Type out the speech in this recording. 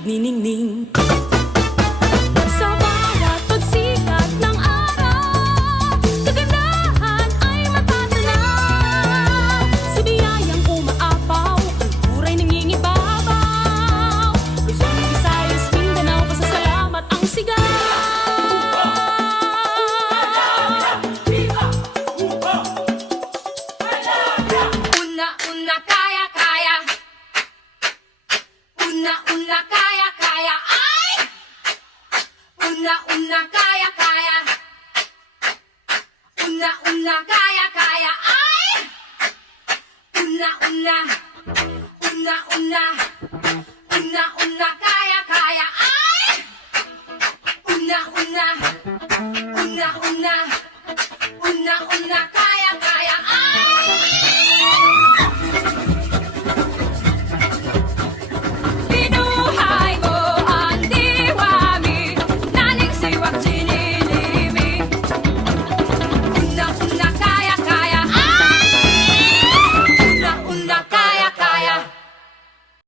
nagniningning. Sa bawat pagsikat ng araw, kagandahan ay matatanaw. Sa biyayang umaapaw, kulturay nangingibabaw. Luzon, Visayas, Mindanao, pasasalamat ang sigaw. Una, kaya, kaya. Una, kaya, kaya. Ay! Una, kaya, kaya. Una, kaya, kaya. Ay! Una.